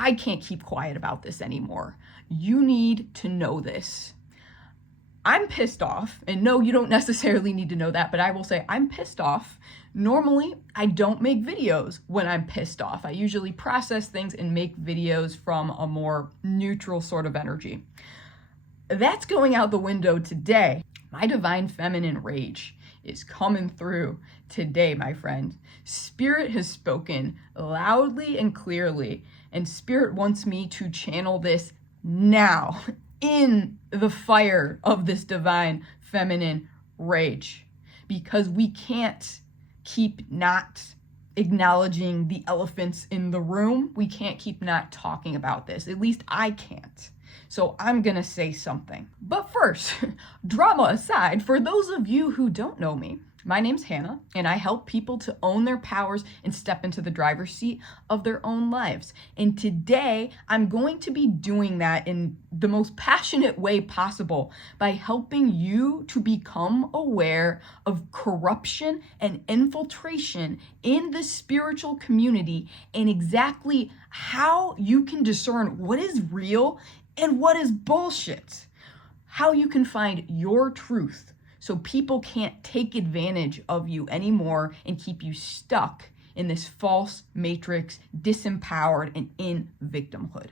I can't keep quiet about this anymore. You need to know this. I'm pissed off, and no, you don't necessarily need to know that, but I will say I'm pissed off. Normally, I don't make videos when I'm pissed off. I usually process things and make videos from a more neutral sort of energy. That's going out the window today. My divine feminine rage is coming through today, my friend. Spirit has spoken loudly and clearly, and Spirit wants me to channel this now in the fire of this divine feminine rage, because we can't keep not acknowledging the elephants in the room. We can't keep not talking about this. At least I can't. So I'm gonna say something. But first, drama aside, for those of you who don't know me, my name's Hannah, and I help people to own their powers and step into the driver's seat of their own lives. And today, I'm going to be doing that in the most passionate way possible by helping you to become aware of corruption and infiltration in the spiritual community and exactly how you can discern what is real and what is bullshit. How you can find your truth so people can't take advantage of you anymore and keep you stuck in this false matrix, disempowered, and in victimhood.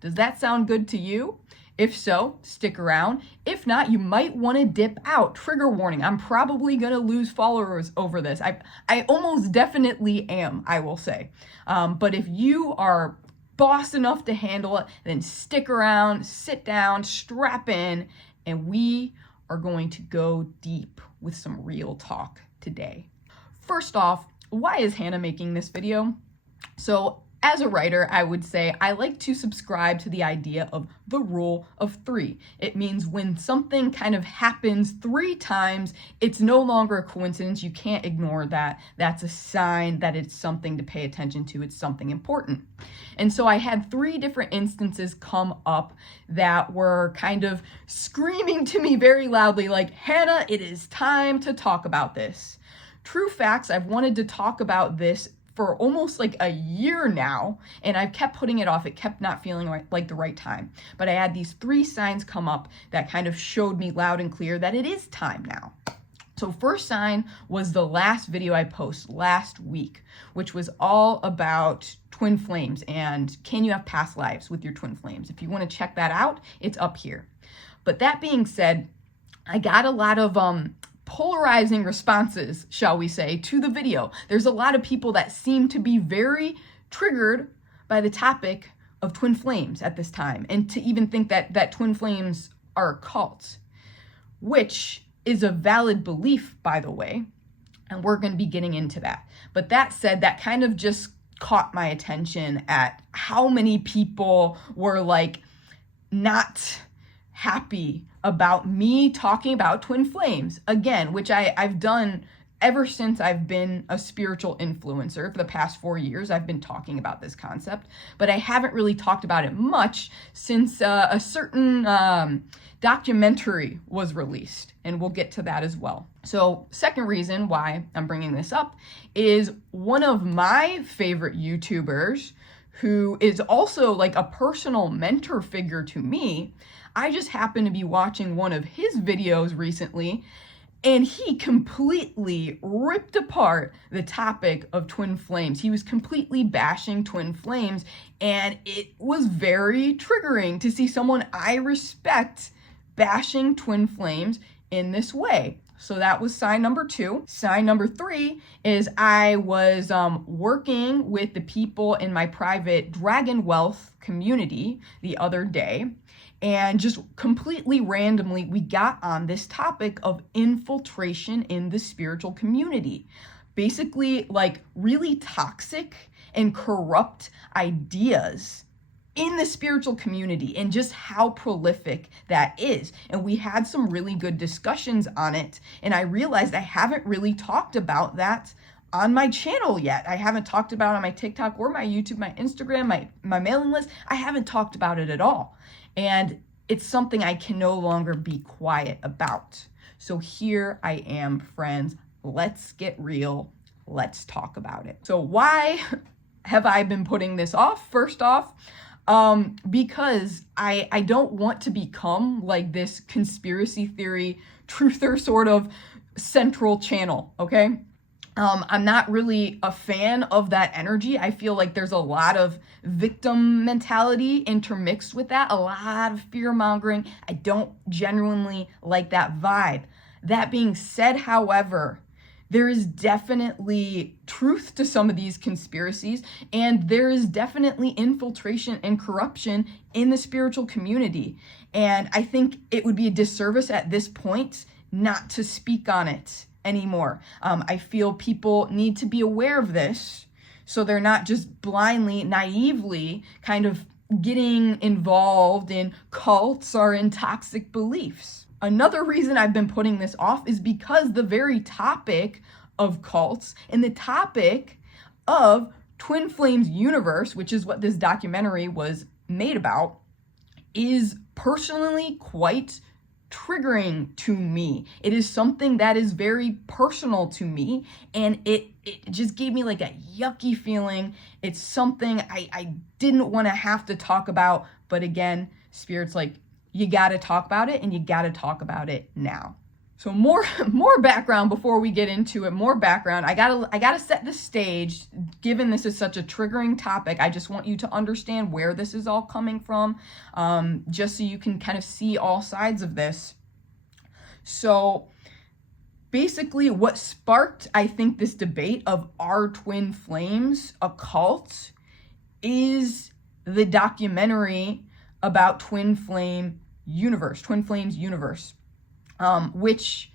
Does that sound good to you? If so, stick around. If not, you might want to dip out. Trigger warning, I'm probably going to lose followers over this. I almost definitely am, I will say. But if you are boss enough to handle it, then stick around, sit down, strap in, and we are going to go deep with some real talk today. First off, why is Hannah making this video? So as a writer, I would say I like to subscribe to the idea of the rule of 3. It means when something kind of happens 3 times, it's no longer a coincidence. You can't ignore that. That's a sign that it's something to pay attention to. It's something important. And so I had 3 different instances come up that were kind of screaming to me very loudly, like, Hannah, it is time to talk about this. True facts, I've wanted to talk about this for almost like a year now, and I've kept putting it off. It kept not feeling like the right time. But I had these 3 signs come up that kind of showed me loud and clear that it is time now. So first sign was the last video I posted last week, which was all about twin flames and can you have past lives with your twin flames. If you want to check that out, it's up here. But that being said, I got a lot of polarizing responses, shall we say, to the video. There's a lot of people that seem to be very triggered by the topic of twin flames at this time, and to even think that twin flames are a cult, which is a valid belief, by the way, and we're going to be getting into that. But that said, that kind of just caught my attention at how many people were like not happy about me talking about twin flames again, which I've done ever since I've been a spiritual influencer. For the past 4 years, I've been talking about this concept, but I haven't really talked about it much since a certain documentary was released, and we'll get to that as well. So second reason why I'm bringing this up is one of my favorite YouTubers, who is also like a personal mentor figure to me. I just happened to be watching one of his videos recently, and he completely ripped apart the topic of twin flames. He was completely bashing twin flames, and it was very triggering to see someone I respect bashing twin flames in this way. So that was sign number 2. Sign number 3 is I was working with the people in my private Dragon Wealth community the other day, and just completely randomly, we got on this topic of infiltration in the spiritual community. Basically, like really toxic and corrupt ideas in the spiritual community and just how prolific that is. And we had some really good discussions on it. And I realized I haven't really talked about that on my channel yet. I haven't talked about it on my TikTok or my YouTube, my Instagram, my mailing list. I haven't talked about it at all. And it's something I can no longer be quiet about. So here I am, friends. Let's get real. Let's talk about it. So why have I been putting this off? First off, because I don't want to become like this conspiracy theory truther sort of central channel, okay? I'm not really a fan of that energy. I feel like there's a lot of victim mentality intermixed with that, a lot of fear mongering. I don't genuinely like that vibe. That being said, however, there is definitely truth to some of these conspiracies, and there is definitely infiltration and corruption in the spiritual community. And I think it would be a disservice at this point not to speak on it anymore. I feel people need to be aware of this so they're not just blindly, naively kind of getting involved in cults or in toxic beliefs. Another reason I've been putting this off is because the very topic of cults and the topic of Twin Flames universe, which is what this documentary was made about, is personally quite triggering to me. It is something that is very personal to me, and it just gave me like a yucky feeling. It's something I didn't want to have to talk about, but again, Spirit's like, you got to talk about it, and you got to talk about it now. So more background before we get into it. More background. I gotta set the stage. Given this is such a triggering topic, I just want you to understand where this is all coming from, just so you can kind of see all sides of this. So basically, what sparked, I think, this debate of are twin flames a cult is the documentary about Twin Flames universe, which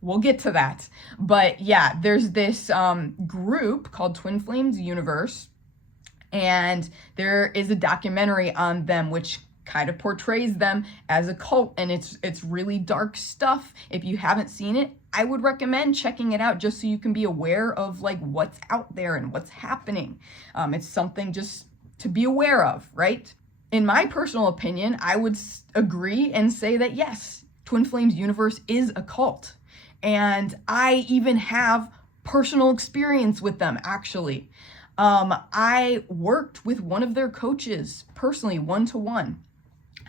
we'll get to that. But yeah, there's this group called Twin Flames Universe, and there is a documentary on them which kind of portrays them as a cult, and it's really dark stuff. If you haven't seen it, I would recommend checking it out just so you can be aware of like what's out there and what's happening. It's something just to be aware of, right? In my personal opinion, I would agree and say that yes, Twin Flames Universe is a cult. And I even have personal experience with them, actually. I worked with one of their coaches personally, one-to-one.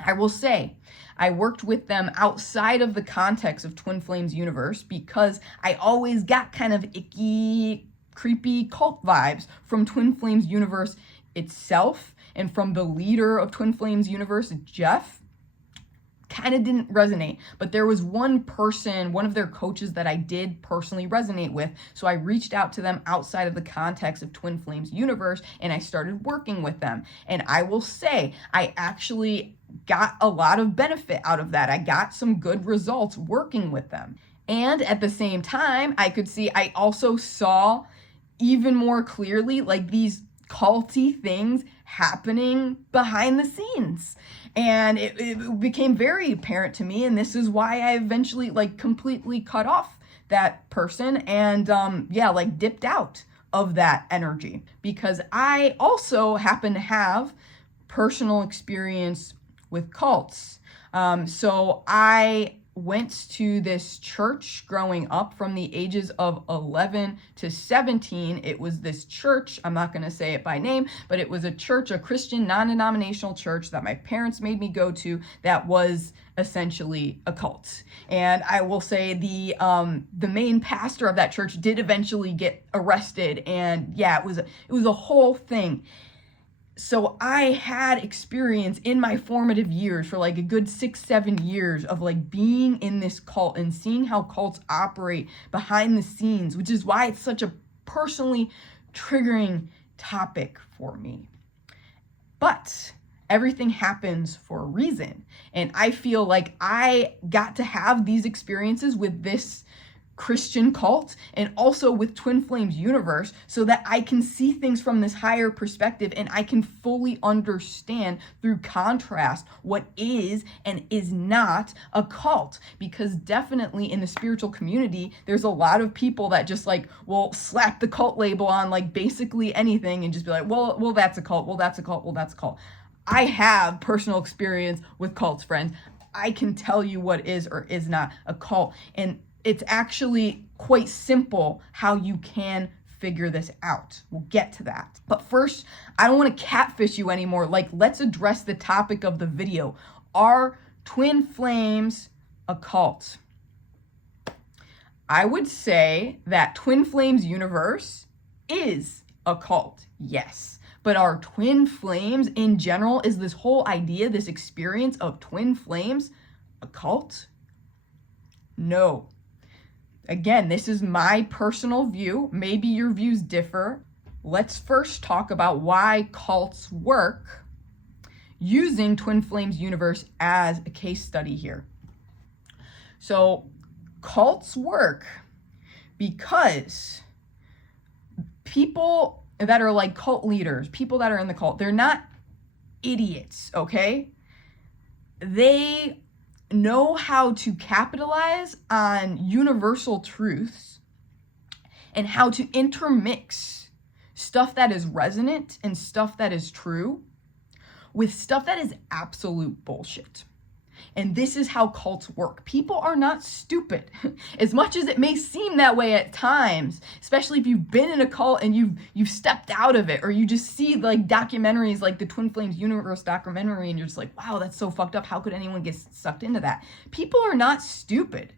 I will say, I worked with them outside of the context of Twin Flames Universe because I always got kind of icky, creepy cult vibes from Twin Flames Universe itself, and from the leader of Twin Flames Universe, Jeff. Kind of didn't resonate, but there was one person, one of their coaches that I did personally resonate with. So I reached out to them outside of the context of Twin Flames Universe, and I started working with them. And I will say, I actually got a lot of benefit out of that. I got some good results working with them. And at the same time, I also saw even more clearly like these culty things happening behind the scenes, and it became very apparent to me, and this is why I eventually like completely cut off that person and dipped out of that energy, because I also happen to have personal experience with cults. So I went to this church growing up from the ages of 11 to 17. It was this church, I'm not going to say it by name, but it was a church, a Christian non-denominational church that my parents made me go to that was essentially a cult. And I will say the main pastor of that church did eventually get arrested, and yeah, it was a whole thing. So I had experience in my formative years for like a good 6-7 years of like being in this cult and seeing how cults operate behind the scenes, which is why it's such a personally triggering topic for me. But everything happens for a reason. And I feel like I got to have these experiences with this Christian cult and also with Twin Flames Universe so that I can see things from this higher perspective, and I can fully understand through contrast what is and is not a cult. Because definitely in the spiritual community, there's a lot of people that just like will slap the cult label on like basically anything and just be like, well, that's a cult. Well, that's a cult. Well, that's a cult. I have personal experience with cults, friends. I can tell you what is or is not a cult. And it's actually quite simple how you can figure this out. We'll get to that. But first, I don't want to catfish you anymore. Like, let's address the topic of the video. Are twin flames a cult? I would say that twin flames universe is a cult, yes. But are twin flames in general, is this whole idea, this experience of twin flames, a cult? No. Again, this is my personal view. Maybe your views differ. Let's first talk about why cults work using twin flames universe as a case study here. So cults work because people that are like cult leaders, people that are in the cult, they're not idiots, okay? They know how to capitalize on universal truths and how to intermix stuff that is resonant and stuff that is true with stuff that is absolute bullshit. And this is how cults work. People are not stupid, as much as it may seem that way at times, especially if you've been in a cult and you've stepped out of it, or you just see like documentaries like the Twin Flames Universe documentary and you're just like, wow, that's so fucked up. How could anyone get sucked into that? People are not stupid.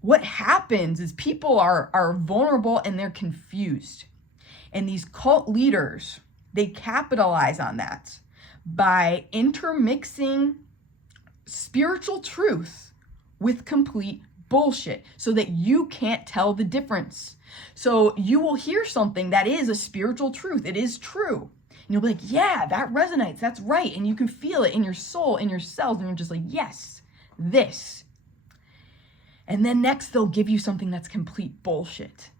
What happens is people are vulnerable and they're confused. And these cult leaders, they capitalize on that by intermixing spiritual truth with complete bullshit so that you can't tell the difference. So you will hear something that is a spiritual truth. It is true. And you'll be like, yeah, that resonates. That's right. And you can feel it in your soul, in your cells. And you're just like, yes, this. And then next they'll give you something that's complete bullshit.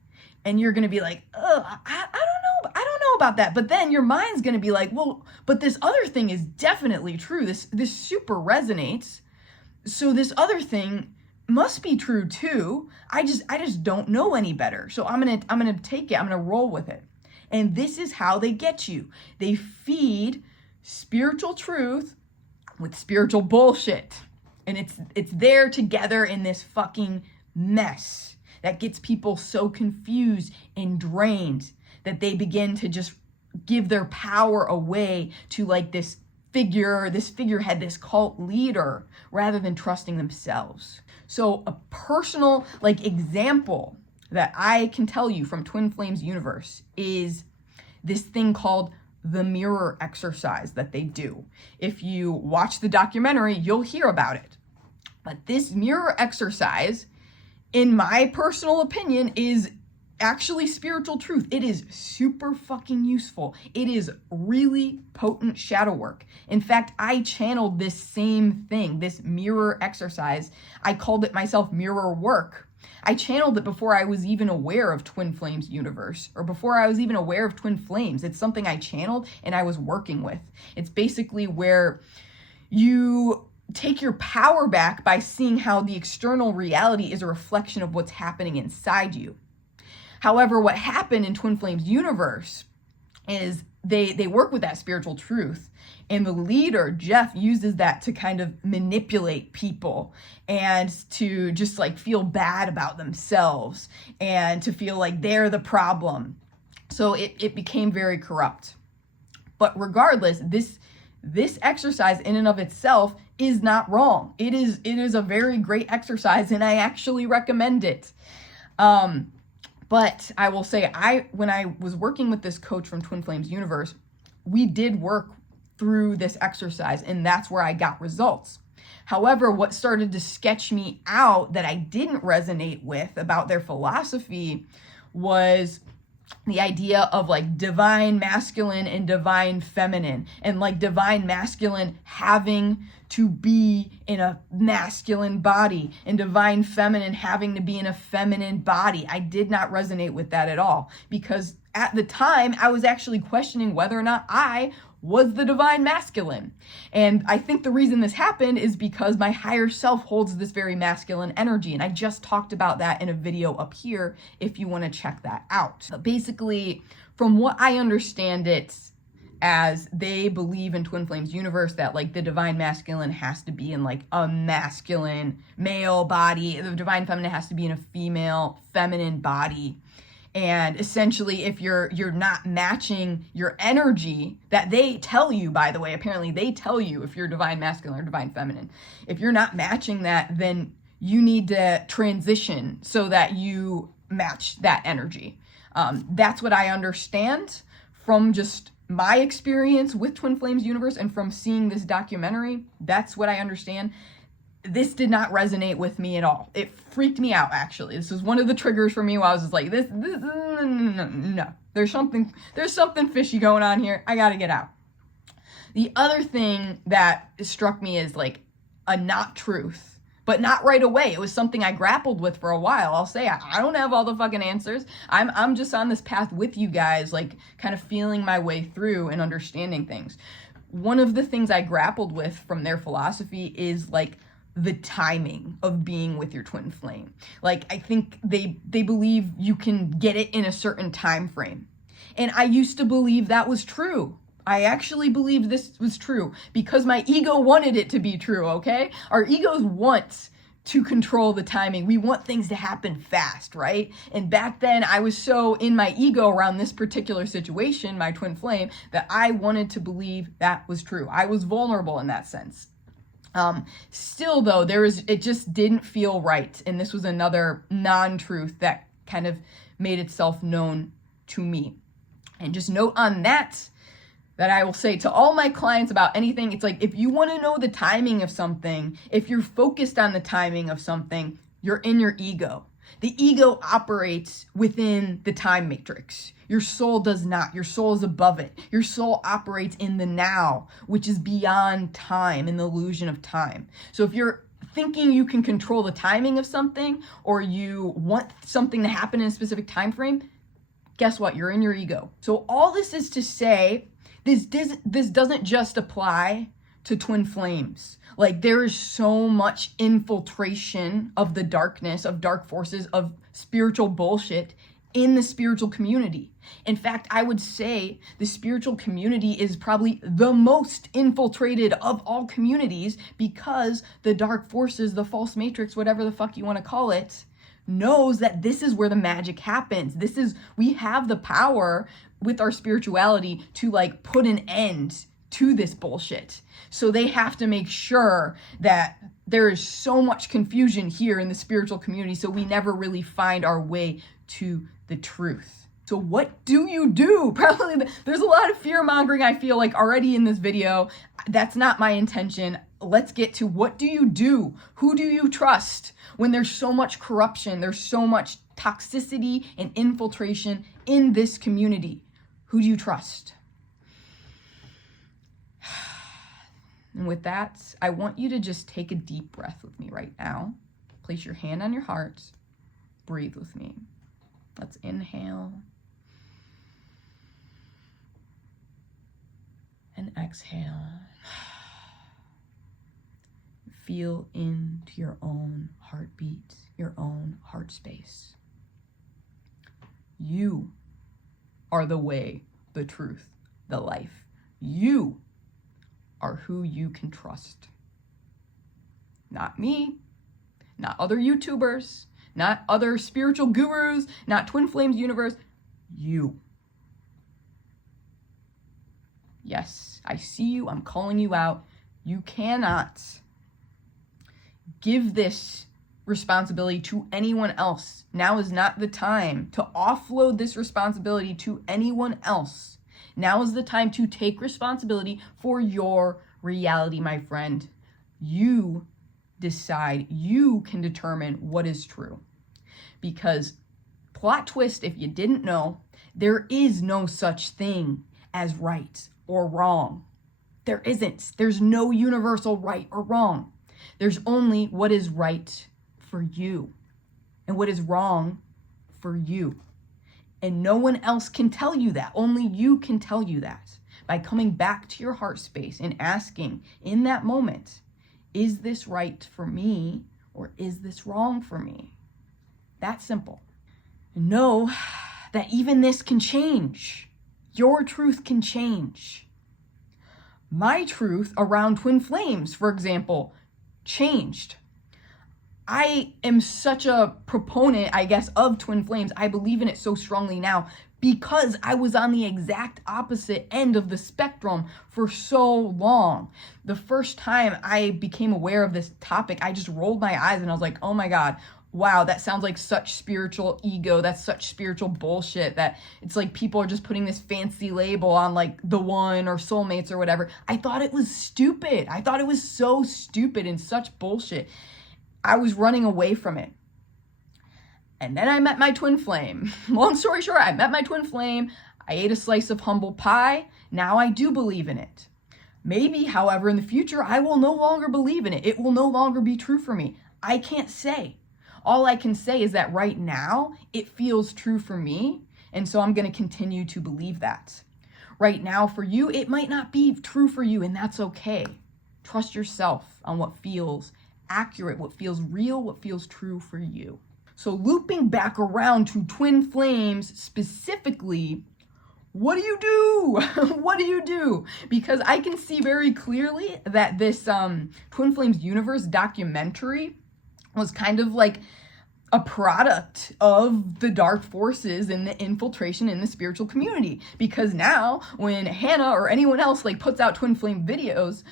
And you're going to be like, I don't know about that. But then your mind's going to be like, well, but this other thing is definitely true. This super resonates. So this other thing must be true too. I just don't know any better. So I'm going to take it. I'm going to roll with it. And this is how they get you. They feed spiritual truth with spiritual bullshit. And it's there together in this fucking mess that gets people so confused and drained that they begin to just give their power away to like this figurehead, this cult leader, rather than trusting themselves. So a personal like example that I can tell you from Twin Flames universe is this thing called the mirror exercise that they do. If you watch the documentary, you'll hear about it. But this mirror exercise, in my personal opinion, is actually spiritual truth. It is super fucking useful. It is really potent shadow work. In fact, I channeled this same thing, this mirror exercise. I called it myself mirror work. I channeled it before I was even aware of Twin Flames universe, or before I was even aware of Twin Flames. It's something I channeled and I was working with. It's basically where you take your power back by seeing how the external reality is a reflection of what's happening inside you. However, what happened in Twin Flames universe is they work with that spiritual truth, and the leader, Jeff, uses that to kind of manipulate people and to just like feel bad about themselves and to feel like they're the problem. So it became very corrupt. But regardless, this exercise in and of itself is not wrong. It is a very great exercise, and I actually recommend it. But I will say, when I was working with this coach from Twin Flames Universe, we did work through this exercise, and that's where I got results. However, what started to sketch me out that I didn't resonate with about their philosophy was the idea of like divine masculine and divine feminine, and like divine masculine having to be in a masculine body and divine feminine having to be in a feminine body. I did not resonate with that at all, because at the time I was actually questioning whether or not I was the divine masculine. And I think the reason this happened is because my higher self holds this very masculine energy. And I just talked about that in a video up here if you want to check that out. But basically, from what I understand it, as they believe in Twin Flames universe, that like the divine masculine has to be in like a masculine male body, the divine feminine has to be in a female feminine body. And essentially, if you're not matching your energy that they tell you, by the way, apparently they tell you if you're divine masculine or divine feminine, if you're not matching that, then you need to transition so that you match that energy. That's what I understand from just my experience with Twin Flames Universe and from seeing this documentary. That's what I understand. This did not resonate with me at all. It freaked me out, actually. This was one of the triggers for me where I was just like, no. There's something fishy going on here. I gotta get out. The other thing that struck me is like a not truth, but not right away. It was something I grappled with for a while. I'll say I don't have all the fucking answers. I'm just on this path with you guys, like kind of feeling my way through and understanding things. One of the things I grappled with from their philosophy is like the timing of being with your twin flame. Like, I think they believe you can get it in a certain time frame. And I used to believe that was true. I actually believed this was true because my ego wanted it to be true, okay? Our egos want to control the timing. We want things to happen fast, right? And back then I was so in my ego around this particular situation, my twin flame, that I wanted to believe that was true. I was vulnerable in that sense. Still though, it just didn't feel right. And this was another non-truth that kind of made itself known to me. And just note on that I will say to all my clients about anything, it's like, if you want to know the timing of something, if you're focused on the timing of something, you're in your ego. The ego operates within the time matrix. Your soul does not. Your soul is above it. Your soul operates in the now, which is beyond time, in the illusion of time. So if you're thinking you can control the timing of something, or you want something to happen in a specific time frame, guess what? You're in your ego. So all this is to say, this doesn't just apply to twin flames. Like, there is so much infiltration of the darkness, of dark forces, of spiritual bullshit in the spiritual community. In fact, I would say the spiritual community is probably the most infiltrated of all communities, because the dark forces, the false matrix, whatever the fuck you want to call it, knows that this is where the magic happens. We have the power with our spirituality to like put an end to this bullshit. So they have to make sure that there is so much confusion here in the spiritual community, so we never really find our way to the truth. So what do you do? Probably there's a lot of fear mongering, I feel like, already in this video. That's not my intention. Let's get to, what do you do? Who do you trust when there's so much corruption, there's so much toxicity and infiltration in this community? Who do you trust? And with that, I want you to just take a deep breath with me right now. Place your hand on your heart. Breathe with me. Let's inhale and exhale. Feel into your own heartbeat, your own heart space. You are the way, the truth, the life. You are who you can trust. Not me, not other YouTubers, not other spiritual gurus, not Twin Flames Universe. You. Yes, I see you. I'm calling you out. You cannot give this responsibility to anyone else. Now is not the time to offload this responsibility to anyone else. Now is the time to take responsibility for your reality, my friend. You decide. You can determine what is true. Because, plot twist, if you didn't know, there is no such thing as right or wrong. There isn't. There's no universal right or wrong. There's only what is right for you and what is wrong for you. And no one else can tell you that. Only you can tell you that. By coming back to your heart space and asking in that moment, is this right for me or is this wrong for me? That simple. Know that even this can change. Your truth can change. My truth around twin flames, for example, changed. I am such a proponent, I guess, of twin flames. I believe in it so strongly now because I was on the exact opposite end of the spectrum for so long. The first time I became aware of this topic, I just rolled my eyes and I was like, oh my God, wow, that sounds like such spiritual ego. That's such spiritual bullshit that it's like people are just putting this fancy label on like the one or soulmates or whatever. I thought it was stupid. I thought it was so stupid and such bullshit. I was running away from it. And then I met my twin flame. Long story short, I met my twin flame. I ate a slice of humble pie. Now I do believe in it. Maybe, however, in the future, I will no longer believe in it. It will no longer be true for me. I can't say. All I can say is that right now, it feels true for me. And so I'm going to continue to believe that. Right now, for you, it might not be true for you, and that's okay. Trust yourself on what feels accurate, what feels real, what feels true for you. So looping back around to twin flames specifically, what do you do? What do you do? Because I can see very clearly that this Twin Flames Universe documentary was kind of like a product of the dark forces and the infiltration in the spiritual community. Because now when Hannah or anyone else like puts out twin flame videos,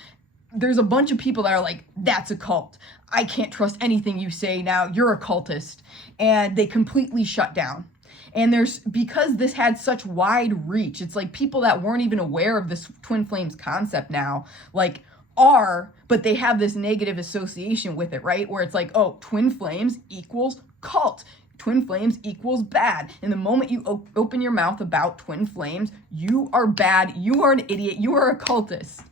there's a bunch of people that are like, that's a cult. I can't trust anything you say now. You're a cultist. And they completely shut down. And because this had such wide reach, it's like people that weren't even aware of this twin flames concept now, like but they have this negative association with it, right? Where it's like, oh, twin flames equals cult. Twin flames equals bad. And the moment you open your mouth about twin flames, you are bad. You are an idiot. You are a cultist.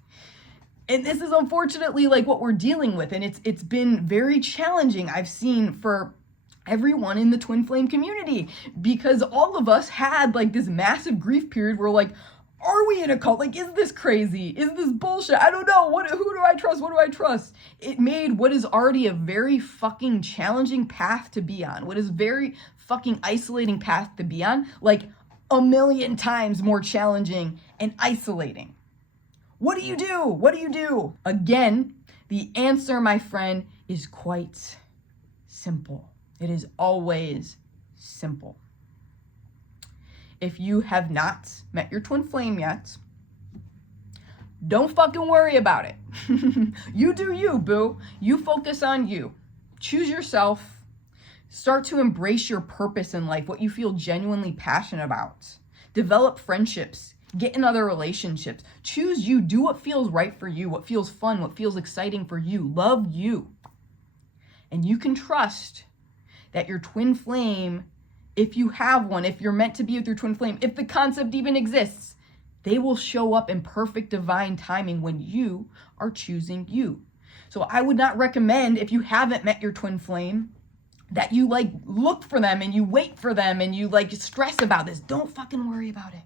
And this is unfortunately like what we're dealing with. And it's been very challenging, I've seen, for everyone in the twin flame community, because all of us had like this massive grief period where like, are we in a cult? Like, is this crazy? Is this bullshit? I don't know. Who do I trust? What do I trust? It made what is already a very fucking challenging path to be on, what is very fucking isolating path to be on, like a million times more challenging and isolating. What do you do? What do you do? Again, the answer, my friend, is quite simple. It is always simple. If you have not met your twin flame yet, don't fucking worry about it. You do you, boo. You focus on you. Choose yourself. Start to embrace your purpose in life, what you feel genuinely passionate about. Develop friendships. Get in other relationships. Choose you. Do what feels right for you, what feels fun, what feels exciting for you. Love you. And you can trust that your twin flame, if you have one, if you're meant to be with your twin flame, if the concept even exists, they will show up in perfect divine timing when you are choosing you. So I would not recommend, if you haven't met your twin flame, that you like look for them and you wait for them and you like stress about this. Don't fucking worry about it.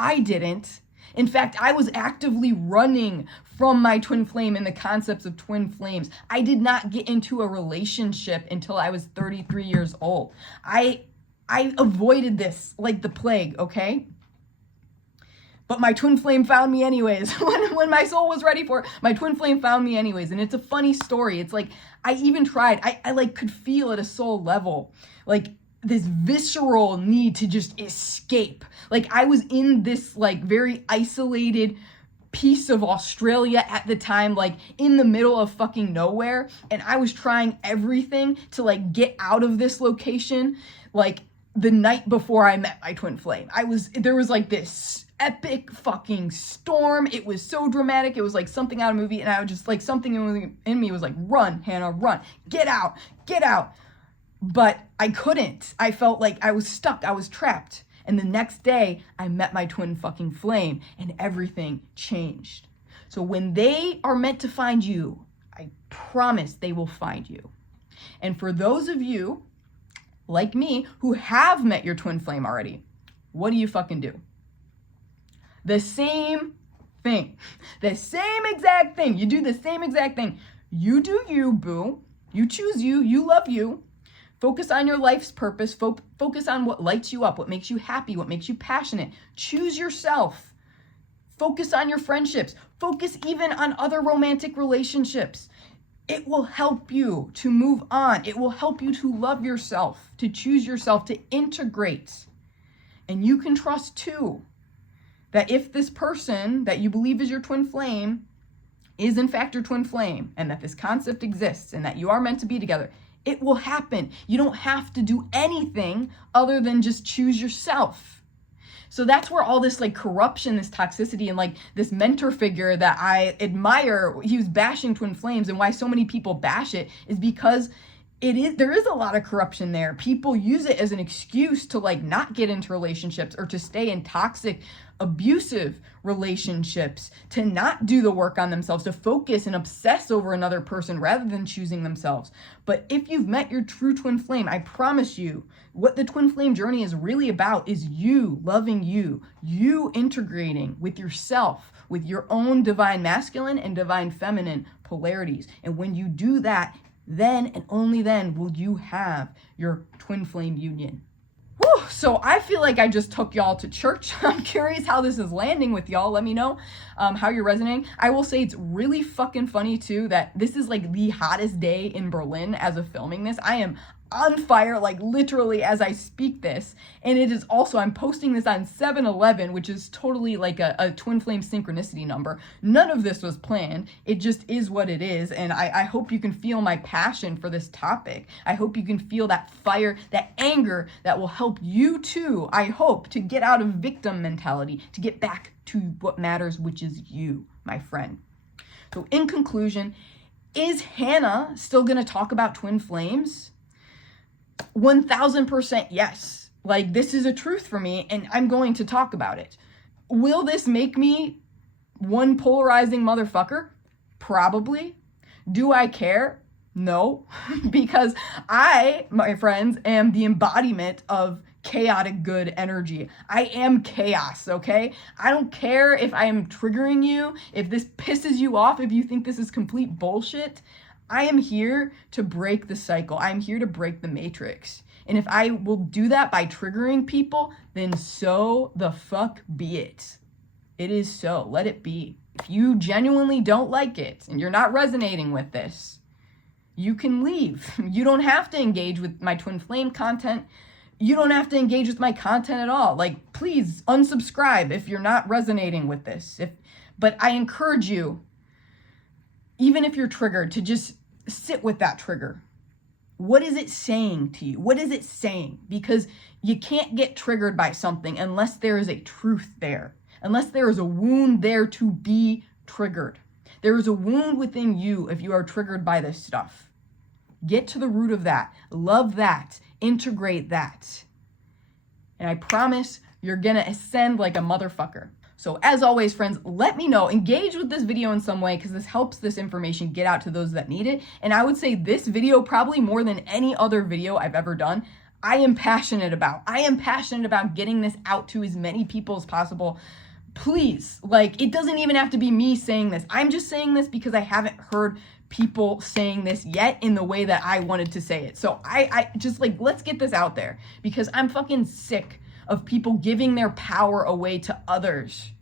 I didn't. In fact, I was actively running from my twin flame and the concepts of twin flames. I did not get into a relationship until I was 33 years old. I avoided this like the plague, okay? But my twin flame found me anyways. When my soul was ready for it, my twin flame found me anyways. And it's a funny story. It's like, I even tried. I like could feel at a soul level, like this visceral need to just escape. Like I was in this like very isolated piece of Australia at the time, like in the middle of fucking nowhere. And I was trying everything to like get out of this location. Like the night before I met my twin flame, there was like this epic fucking storm. It was so dramatic. It was like something out of a movie. And I was just like, something in me was like, run, Hannah, run, get out, get out. But I couldn't. I felt like I was stuck. I was trapped. And the next day I met my twin fucking flame and everything changed. So when they are meant to find you, I promise they will find you. And for those of you like me who have met your twin flame already, what do you fucking do? The same thing. The same exact thing. You do the same exact thing. You do you, boo. You choose you. You love you. Focus on your life's purpose. Focus on what lights you up, what makes you happy, what makes you passionate. Choose yourself. Focus on your friendships. Focus even on other romantic relationships. It will help you to move on. It will help you to love yourself, to choose yourself, to integrate. And you can trust too that if this person that you believe is your twin flame is in fact your twin flame, and that this concept exists and that you are meant to be together, it will happen. You don't have to do anything other than just choose yourself. So that's where all this like corruption, this toxicity, and like this mentor figure that I admire, he was bashing twin flames, and why so many people bash it is because there is a lot of corruption there. People use it as an excuse to like not get into relationships or to stay in toxic, abusive relationships, to not do the work on themselves, to focus and obsess over another person rather than choosing themselves. But if you've met your true twin flame, I promise you, what the twin flame journey is really about is you loving you integrating with yourself, with your own divine masculine and divine feminine polarities. And when you do that, then and only then will you have your twin flame union. Whew, so I feel like I just took y'all to church. I'm curious how this is landing with y'all. Let me know how you're resonating. I will say it's really fucking funny too that this is like the hottest day in Berlin as of filming this. I am on fire, like literally as I speak this. And it is also, I'm posting this on 7-Eleven, which is totally like a twin flame synchronicity number. None of this was planned. It just is what it is. And I hope you can feel my passion for this topic. I hope you can feel that fire, that anger that will help you too, I hope, to get out of victim mentality, to get back to what matters, which is you, my friend. So in conclusion, is Hannah still gonna talk about twin flames? 1000% yes. Like, this is a truth for me and I'm going to talk about it. Will this make me one polarizing motherfucker? Probably. Do I care? No, because I, my friends, am the embodiment of chaotic good energy. I am chaos, okay? I don't care if I am triggering you, if this pisses you off, if you think this is complete bullshit. I am here to break the cycle. I'm here to break the matrix. And if I will do that by triggering people, then so the fuck be it. It is so. Let it be. If you genuinely don't like it and you're not resonating with this, you can leave. You don't have to engage with my twin flame content. You don't have to engage with my content at all. Like, please unsubscribe if you're not resonating with this. But I encourage you, even if you're triggered, to just sit with that trigger. What is it saying to you? What is it saying? Because you can't get triggered by something unless there is a truth there, unless there is a wound there to be triggered. There is a wound within you if you are triggered by this stuff. Get to the root of that. Love that. Integrate that. And I promise you're gonna ascend like a motherfucker. So as always, friends, let me know, engage with this video in some way, because this helps this information get out to those that need it. And I would say this video, probably more than any other video I've ever done, I am passionate about. I am passionate about getting this out to as many people as possible. Please, like, it doesn't even have to be me saying this. I'm just saying this because I haven't heard people saying this yet in the way that I wanted to say it. So I just, like, let's get this out there, because I'm fucking sick of people giving their power away to others,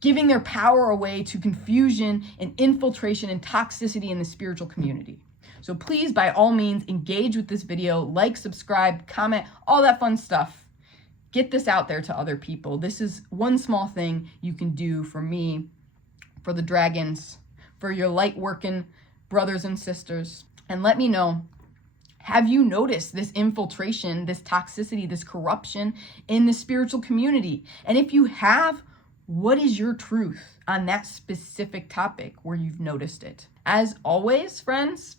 giving their power away to confusion and infiltration and toxicity in the spiritual community. So please, by all means, engage with this video, like, subscribe, comment, all that fun stuff. Get this out there to other people. This is one small thing you can do for me, for the dragons, for your light working brothers and sisters. And let me know, have you noticed this infiltration, this toxicity, this corruption in the spiritual community? And if you have, what is your truth on that specific topic where you've noticed it? As always, friends,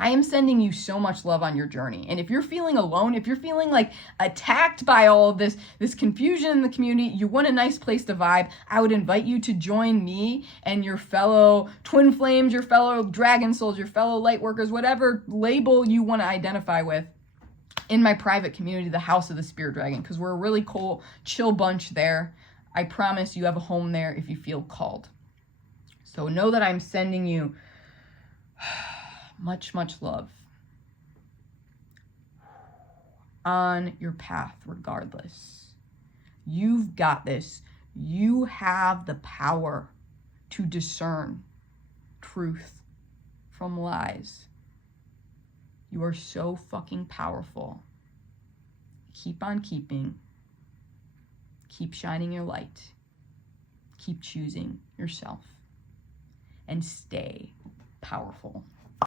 I am sending you so much love on your journey. And if you're feeling alone, if you're feeling like attacked by all of this confusion in the community, you want a nice place to vibe, I would invite you to join me and your fellow twin flames, your fellow dragon souls, your fellow light workers, whatever label you want to identify with, in my private community, the House of the Spirit Dragon, because we're a really cool, chill bunch there. I promise you have a home there if you feel called. So know that I'm sending you much, much love on your path regardless. You've got this. You have the power to discern truth from lies. You are so fucking powerful. Keep on keeping. Keep shining your light. Keep choosing yourself. And stay powerful.